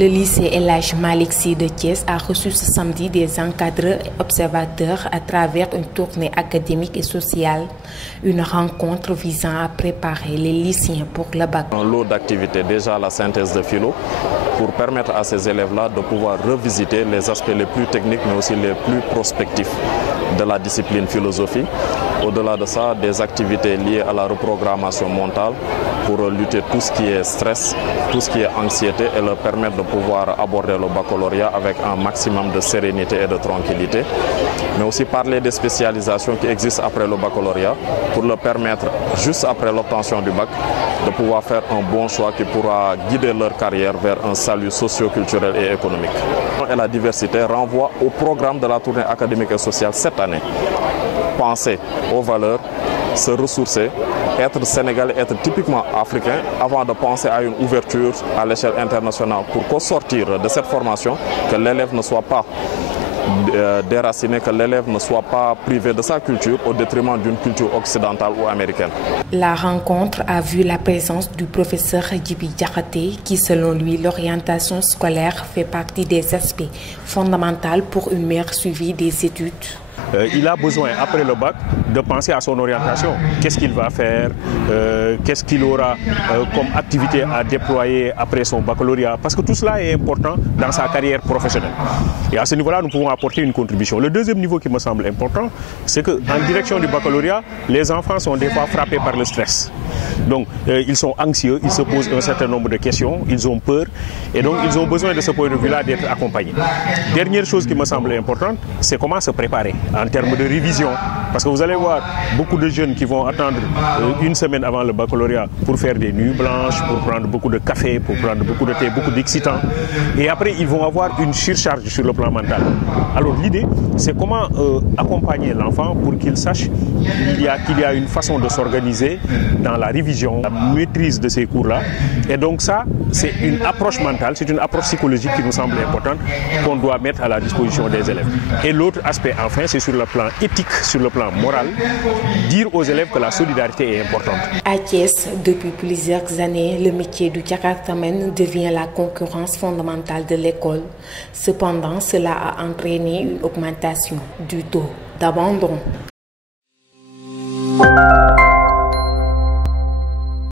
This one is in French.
Le lycée El Hadji Malick Sy de Thiès a reçu ce samedi des encadreurs et observateurs à travers une tournée académique et sociale, une rencontre visant à préparer les lycéens pour le bac. Un lot d'activités, déjà la synthèse de philo, pour permettre à ces élèves-là de pouvoir revisiter les aspects les plus techniques mais aussi les plus prospectifs de la discipline philosophie. Au-delà de ça, des activités liées à la reprogrammation mentale pour lutter tout ce qui est stress, tout ce qui est anxiété et leur permettre de pouvoir aborder le baccalauréat avec un maximum de sérénité et de tranquillité. Mais aussi parler des spécialisations qui existent après le baccalauréat pour leur permettre, juste après l'obtention du bac, de pouvoir faire un bon choix qui pourra guider leur carrière vers un salut socio-culturel et économique. Et la diversité renvoie au programme de la tournée académique et sociale cette année. Penser aux valeurs, se ressourcer, être sénégalais, être typiquement africain avant de penser à une ouverture à l'échelle internationale pour qu'au sortir de cette formation, que l'élève ne soit pas déraciné, que l'élève ne soit pas privé de sa culture au détriment d'une culture occidentale ou américaine. La rencontre a vu la présence du professeur Djibi Diakhaté qui, selon lui, l'orientation scolaire fait partie des aspects fondamentaux pour une meilleure suivi des études. Il a besoin, après le bac, de penser à son orientation. Qu'est-ce qu'il va faire, qu'est-ce qu'il aura comme activité à déployer après son baccalauréat. Parce que tout cela est important dans sa carrière professionnelle. Et à ce niveau-là, nous pouvons apporter une contribution. Le deuxième niveau qui me semble important, c'est qu'en direction du baccalauréat, les enfants sont des fois frappés par le stress. Donc, ils sont anxieux, ils se posent un certain nombre de questions, ils ont peur. Et donc, ils ont besoin de ce point de vue-là d'être accompagnés. Dernière chose qui me semble importante, c'est comment se préparer en termes de révision. Parce que vous allez voir beaucoup de jeunes qui vont attendre une semaine avant le baccalauréat pour faire des nuits blanches, pour prendre beaucoup de café, pour prendre beaucoup de thé, beaucoup d'excitants. Et après, ils vont avoir une surcharge sur le plan mental. Alors l'idée, c'est comment accompagner l'enfant pour qu'il sache qu'il y a une façon de s'organiser dans la révision, la maîtrise de ces cours-là. Et donc ça, c'est une approche mentale, c'est une approche psychologique qui nous semble importante, qu'on doit mettre à la disposition des élèves. Et l'autre aspect, enfin, c'est sur le plan éthique, sur le plan moral, dire aux élèves que la solidarité est importante. À Thiès, depuis plusieurs années, le métier du Jakartaman devient la concurrence fondamentale de l'école. Cependant, cela a entraîné une augmentation du taux d'abandon.